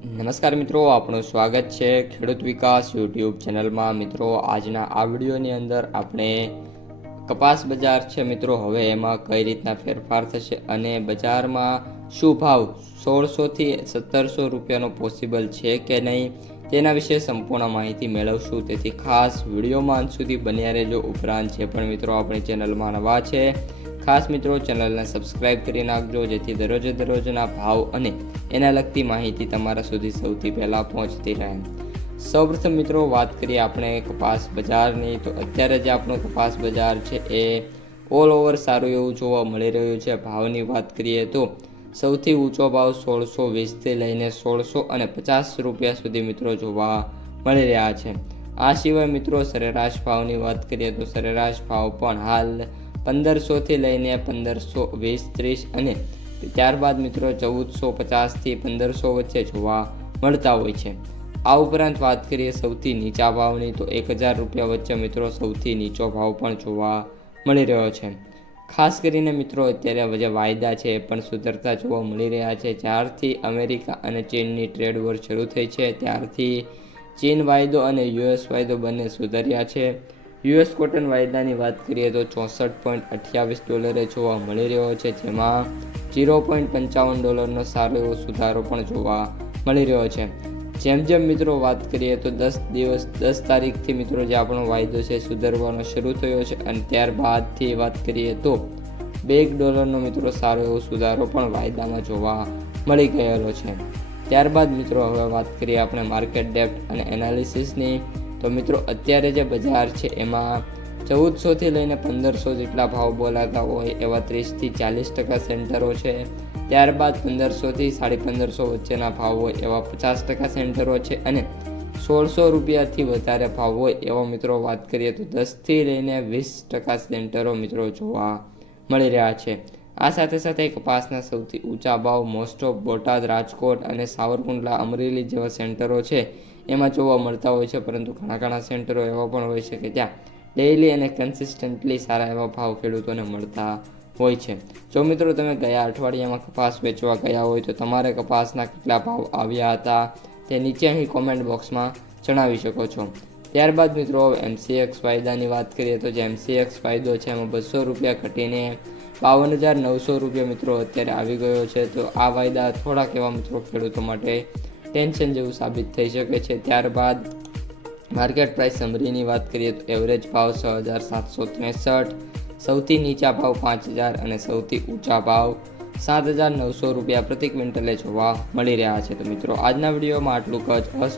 નમસ્કાર મિત્રો, આપણું સ્વાગત છે ખેડૂત વિકાસ યુટ્યુબ ચેનલમાં। મિત્રો, આજના આ વિડીયોની અંદર આપણે કપાસ બજાર છે મિત્રો, હવે એમાં કઈ રીતના ફેરફાર થશે અને બજારમાં શું ભાવ 1600 થી 1700 રૂપિયાનો પોસિબલ છે કે નહીં તેના વિશે સંપૂર્ણ માહિતી મેળવશું। તેથી ખાસ વિડીયોમાં અંત સુધી બન્યા રહેજો। ઉપરાંત જે પણ મિત્રો આપણી ચેનલમાં નવા છે ખાસ મિત્રો ચેનલને સબસ્ક્રાઇબ કરી નાખજો, જેથી દરરોજના ભાવ અને એના લગતી માહિતી તમારા સુધી સૌથી પહેલાં પહોંચતી રહે। સૌપ્રથમ મિત્રો વાત કરીએ આપણે કપાસ બજારની, તો અત્યારે જે આપણું કપાસ બજાર છે એ ઓલ ઓવર સારું એવું જોવા મળી રહ્યું છે। ભાવની વાત કરીએ તો સૌથી ઊંચો ભાવ 1620થી લઈને 1650 રૂપિયા સુધી મિત્રો જોવા મળી રહ્યા છે। આ સિવાય મિત્રો સરેરાશ ભાવની વાત કરીએ તો સરેરાશ ભાવ પણ હાલ 1500 થી લઈને 1520-30 અને ત્યારબાદ મિત્રો 1450 થી 1500 વચ્ચે જોવા મળતા હોય છે। આ ઉપરાંત વાત કરીએ સૌથી નીચા ભાવની, તો 1000 રૂપિયા વચ્ચે મિત્રો સૌથી નીચો ભાવ પણ જોવા મળી રહ્યો છે। ખાસ કરીને મિત્રો અત્યારે જે વાયદા છે એ પણ સુધરતા જોવા મળી રહ્યા છે। જ્યારથી અમેરિકા અને ચીનની ટ્રેડ વોર શરૂ થઈ છે ત્યારથી ચીન વાયદો અને યુએસ વાયદો બંને સુધર્યા છે। યુએસ કોટન વાયદાની વાત કરીએ તો $64.28 જોવા મળી રહ્યો છે, જેમાં $0.55નો સારો એવો સુધારો પણ જોવા મળી રહ્યો છે। જેમ મિત્રો વાત કરીએ તો 10 તારીખથી મિત્રો જે આપણો વાયદો છે સુધરવાનો શરૂ થયો છે અને ત્યારબાદથી વાત કરીએ તો $1 મિત્રો સારો એવો સુધારો પણ વાયદામાં જોવા મળી ગયેલો છે। ત્યારબાદ મિત્રો હવે વાત કરીએ આપણે માર્કેટ ડેપ્થ અને એનાલિસિસની, તો મિત્રો અત્યારે જે બજાર છે એમાં 1400 થી લઈને 1500 જેટલા ભાવ બોલાતા હોય એવા 30 થી 40% સેન્ટરો છે। ત્યારબાદ 1500 થી 1550 વચ્ચેના ભાવ હોય એવા 50% સેન્ટરો છે અને 1600 રૂપિયાથી વધારે ભાવ હોય એવા મિત્રો વાત કરીએ તો 10 થી લઈને 20% સેન્ટરો મિત્રો જોવા મળી રહ્યા છે। આ સાથે કપાસના સૌથી ઊંચા ભાવ મોસ્ટ ઓફ બોટાદ, રાજકોટ અને સાવરકુંડલા, અમરેલી જેવા સેન્ટરો છે એમાં જોવા મળતા હોય છે, પરંતુ ઘણા સેન્ટરો એવા પણ હોય છે કે ત્યાં ડેઇલી અને કન્સિસ્ટન્ટલી સારા એવા ભાવ ખેડૂતોને મળતા હોય છે। જો મિત્રો તમે ગયા અઠવાડિયામાં કપાસ વેચવા ગયા હોય તો તમારે કપાસના કેટલા ભાવ આવ્યા હતા તે નીચે અહીં કોમેન્ટ બોક્સમાં જણાવી શકો છો। ત્યારબાદ મિત્રો MCX વાયદાની વાત કરીએ તો જે MCX વાયદો છે એમાં 200 રૂપિયા ઘટીને 52,900 રૂપિયા મિત્રો અત્યારે આવી ગયો છે। તો આ વાયદા થોડાક એવા મિત્રો ખેડૂતો માટે ટેન્શન જેવું સાબિત થઈ શકે છે। ત્યારબાદ માર્કેટ પ્રાઇસ સમરીની વાત કરીએ તો એવરેજ ભાવ 6,763, સૌથી નીચા ભાવ 5,000 અને સૌથી ઊંચા ભાવ 7,900 રૂપિયા પ્રતિ ક્વિન્ટલે જોવા મળી રહ્યા છે। તો મિત્રો આજના વિડીયોમાં આટલું જ।